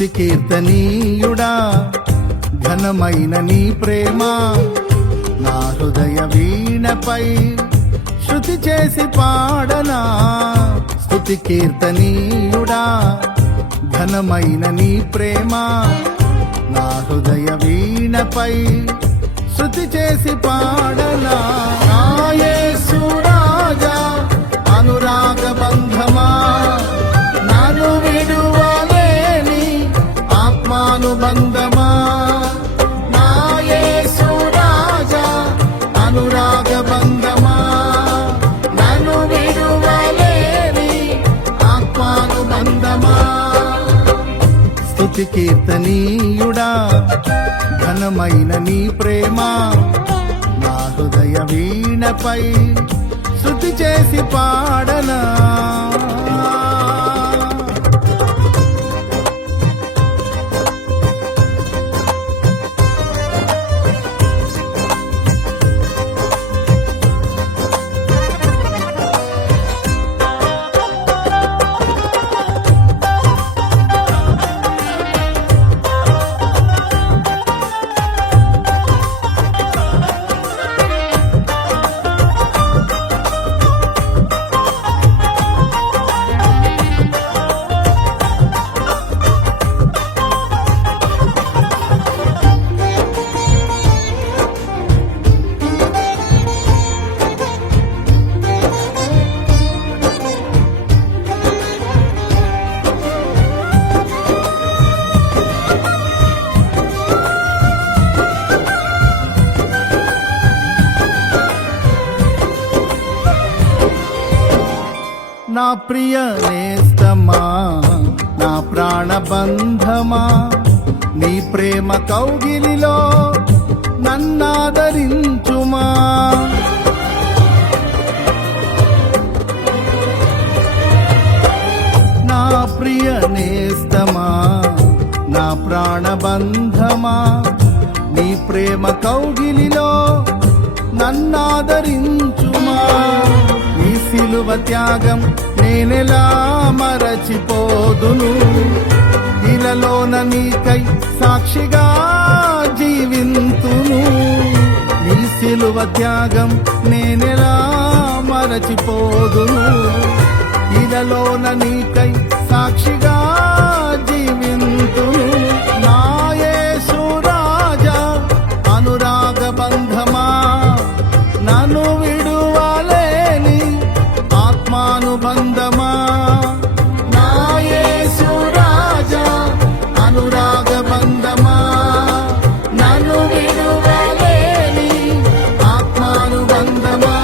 స్తుతి కీర్తనీయుడా ఘనమైన నీ ప్రేమ నా హృదయ వీణపై శృతి చేసి పాడనా. స్తుతి కీర్తనీయుడా ఘనమైన నీ ప్రేమ నా హృదయ వీణపై శృతి చేసి పాడనా. నా యేసు రాజా అనురాగ బంధమా నన్ను విడువలేని ఆత్మానుబంధమా. నా యేసు రాజా అనురాగ బంధమా నన్ను విడువలేని ఆత్మానుబంధమా. స్తుతి కీర్తనీయుడా ఘనమైన నీ ప్రేమ నా హృదయ వీణపై శృతి చేసి పాడనా. నా ప్రియ నేస్తమా నా ప్రాణబంధమా నీ ప్రేమ కౌగిలిలో నన్నాదరించుమా. నా ప్రియ నేస్తమా నా ప్రాణబంధమా నీ ప్రేమ కౌగిలిలో నన్నాదరించుమా. నీ సిలువ త్యాగం నేనెలా మరచిపోదును, ఇలలోన నీకై సాక్షిగా జీవింతును. నీ సిలువ త్యాగం నేనెలా మరచిపోదును, ఇలలోన నీకై సాక్షిగా జీవింతును. నా యేసు రాజా అనురాగ బంధమా నన్ను విడువలేని ఆత్మానుబంధమా. నా యేసు రాజా అనురాగ బంధమా నన్ను విడువలేని ఆత్మానుబంధమా.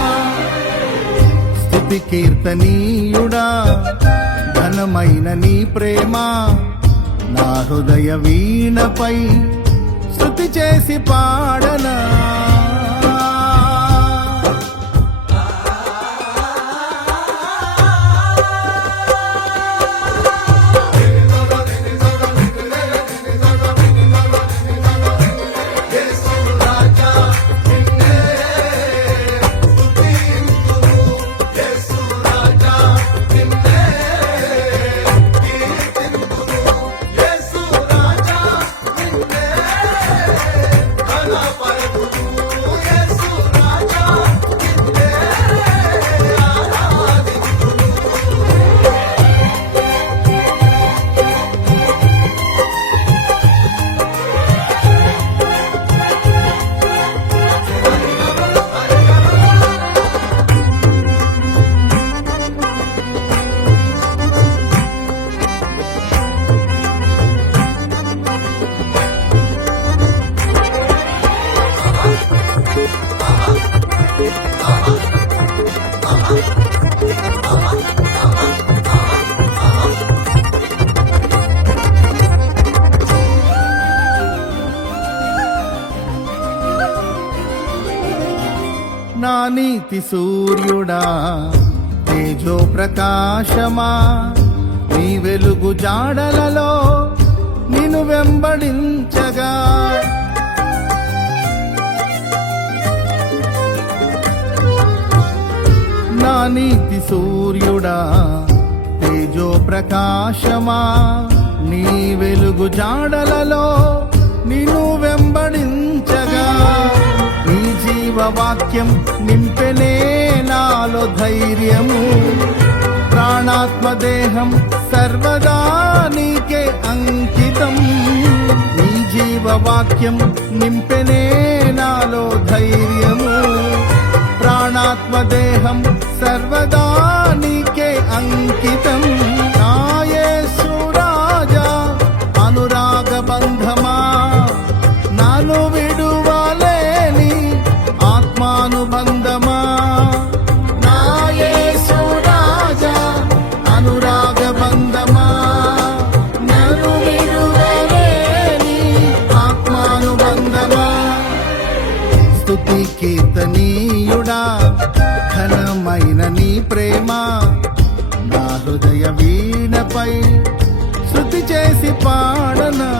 స్తుతి కీర్తనీయుడా ఘనమైన నీ ప్రేమ నా హృదయ వీణపై స్తుతి చేసి పాడనా. నా నీతి సూర్యుడా తేజో ప్రకాశమా నీ వెలుగు జాడలలో నిన్ను వెంబడించగా. నా నీతి సూర్యుడా తేజో ప్రకాశమా నీ వెలుగు వెలుగు జాడలలో నిన్ను వెంబడించగా నీ జీవవాక్యం నింపెనే నాలో ధైర్యము. ప్రాణాత్మదేహం సర్వదా నీకే అంకితం. నీ జీవవాక్యం నింపెనే నాలో ధైర్యము. ప్రాణాత్మదేహం సర్వదా నీకే అంకితం. నా యేసు రాజా అనురాగ బంధమా, నాను విడువలేని ఆత్మానుబంధమా. నా యేసు రాజా అనురాగ బంధమా, నాను విడువలేని ఆత్మానుబంధమా. స్తుతి కీర్తనీయుడా ఘనమైన నీ ప్రేమ నా హృదయ వీణపై శృతి చేసి పాడనా.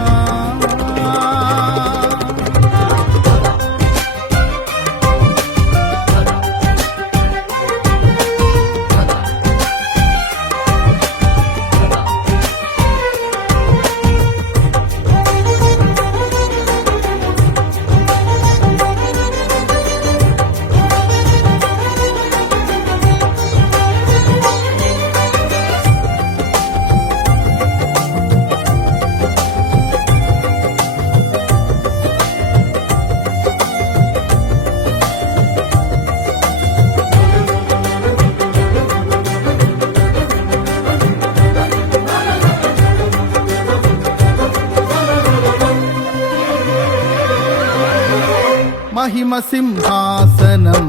మహిమ సింహాసనం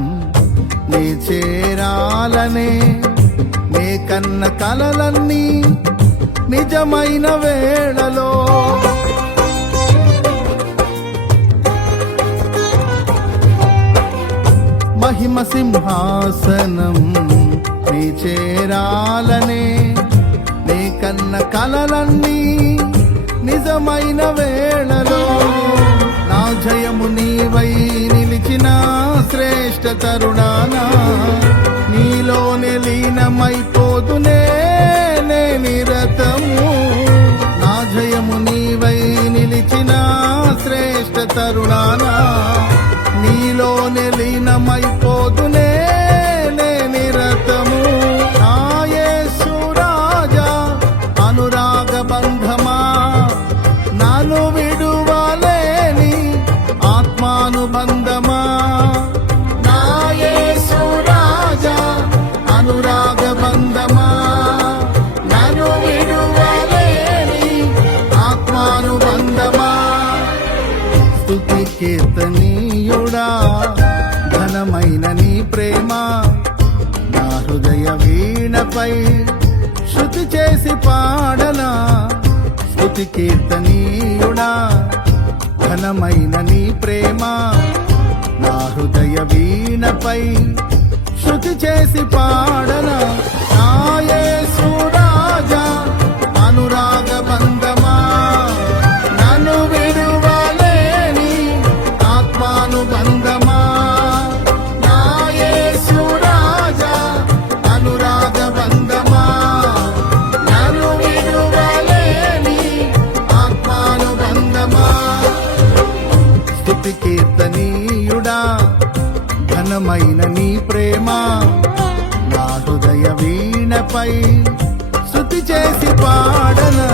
నే చేరాలనే నే కన్న కలలన్నీ నిజమైన వేళలో మహిమ సింహాసనం నే చేరాలనే నే కన్న కలలన్నీ నిజమైన వేళలో నా జయము నీవై నిలిచిన శ్రేష్ఠ తరుణానా నీలోనే లీనమైపోదునే నే నిరతము. నా జయము నీవై నిలిచిన శ్రేష్ఠ తరుణానా నీలోనే లీనమైపోదునే నే నిరతము. నా యేసు రాజా అనురాగ బంధమా, నాను విడువలేని ఆత్మానుబంధమా. నా యేసు రాజా అనురాగ బంధమా, నాను విడువలేని ఆత్మానుబంధమా. స్తుతి కీర్తనీయుడా ఘనమైన నీ ప్రేమ నా హృదయ వీణపై శృతి చేసి పాడనా. స్తుతి కీర్తనీయుడా ఘనమైన నీ ప్రేమ నా హృదయ వీణపై శృతి చేసి పాడనా. నా యేసు రాజా అనురాగ బంధమా, నన్ను విడువలేని ఆత్మానుబంధమా. నా యేసు రాజా అనురాగ బంధమా, నన్ను విడువలేని ఆత్మానుబంధమా. స్తుతి కీర్తనీయుడా ఘనమైన నీ ప్రేమ నా హృదయ వీణపై శృతి చేసి పాడనా.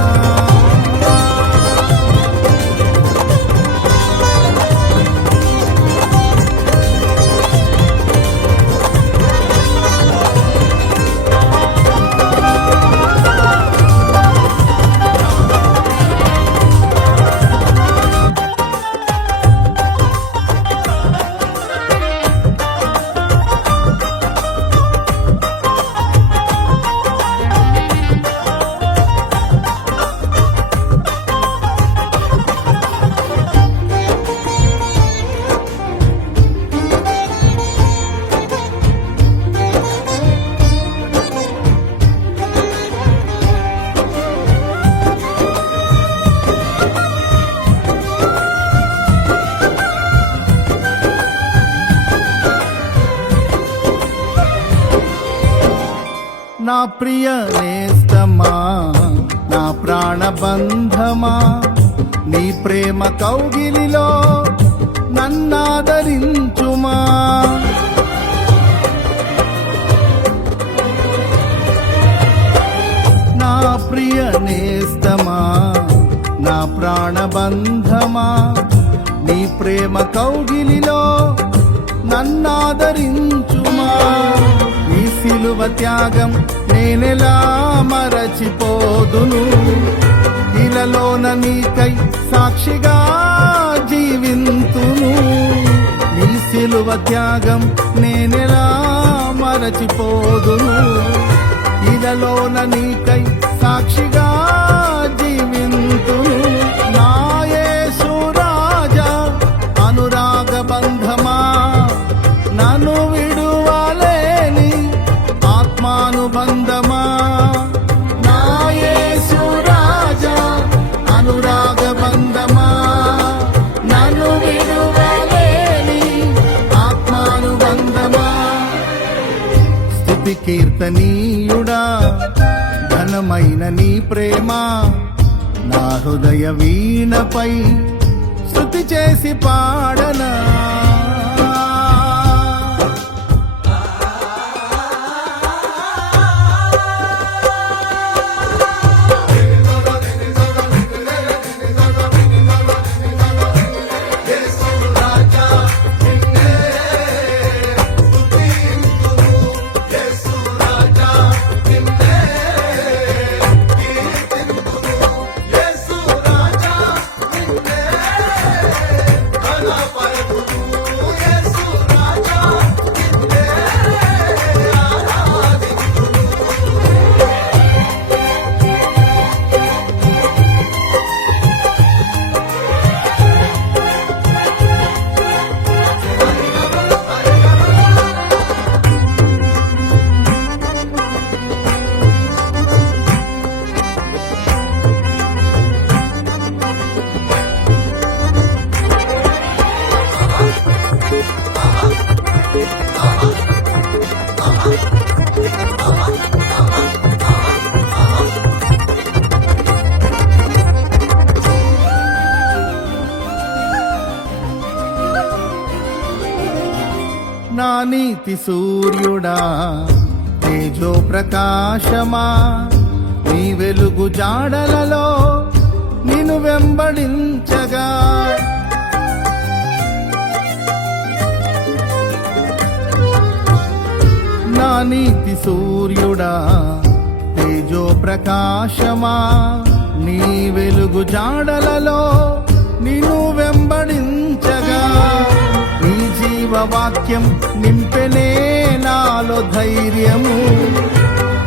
నా ప్రియ నేస్తమా, నా ప్రాణబంధమా, నీ ప్రేమ కౌగిలిలో నన్నాదరించుమా. నా ప్రియ నేస్తమా, నా ప్రాణబంధమా, నీ ప్రేమ కౌగిలిలో నన్నాదరించుమా. నీ సిలువ త్యాగం నేనెలా మరచిపోదును, ఇలలోన నీకై సాక్షిగా జీవింతును. నీ సిలువ త్యాగం నేనెలా మరచిపోదును, ఇలలోన నీకై సాక్షిగా జీవింతును. నా యేసు రాజా అనురాగ బంధమా, నన్ను విడువలేని ఆత్మానుబంధమా. నా యేసు రాజా అనురాగ బంధమా, నన్ను విడువలేని ఆత్మానుబంధమా. స్తుతి కీర్తనీయుడా, ఘనమైన నీ ప్రేమ నా హృదయ వీణపై స్తుతి చేసి పాడనా. నా నీతి సూర్యుడా, తేజో ప్రకాశమా, నీ వెలుగు జాడలలో నిన్ను వెంబడించగా. నా నీతి సూర్యుడా, తేజో ప్రకాశమా, నీ వెలుగు జాడలలో నిన్ను వెంబడించగా. నీ జీవవాక్యం నింపెనే నాలో ధైర్యము,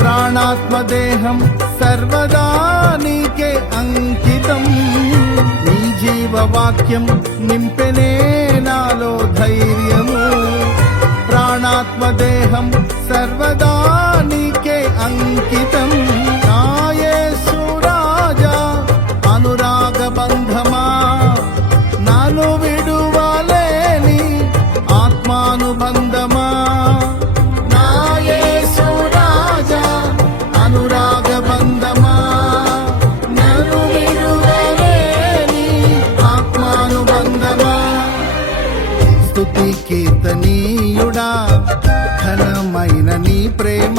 ప్రాణాత్మదేహం సర్వదా నీకే అంకితం. నీ జీవవాక్యం నింపెనే నాలో ధైర్యము, ప్రాణాత్మదేహం సర్వదా నీకే అంకితం. నా యేసు రాజా అనురాగ బంధమా, నన్ను విడువలేని ఆత్మానుబంధమా. నా యేసు రాజా అనురాగ బంధమా, నన్ను విడువలేని ఆత్మానుబంధమా. స్తుతి కీర్తనీయుడా, ఘనమైన నీ ప్రేమ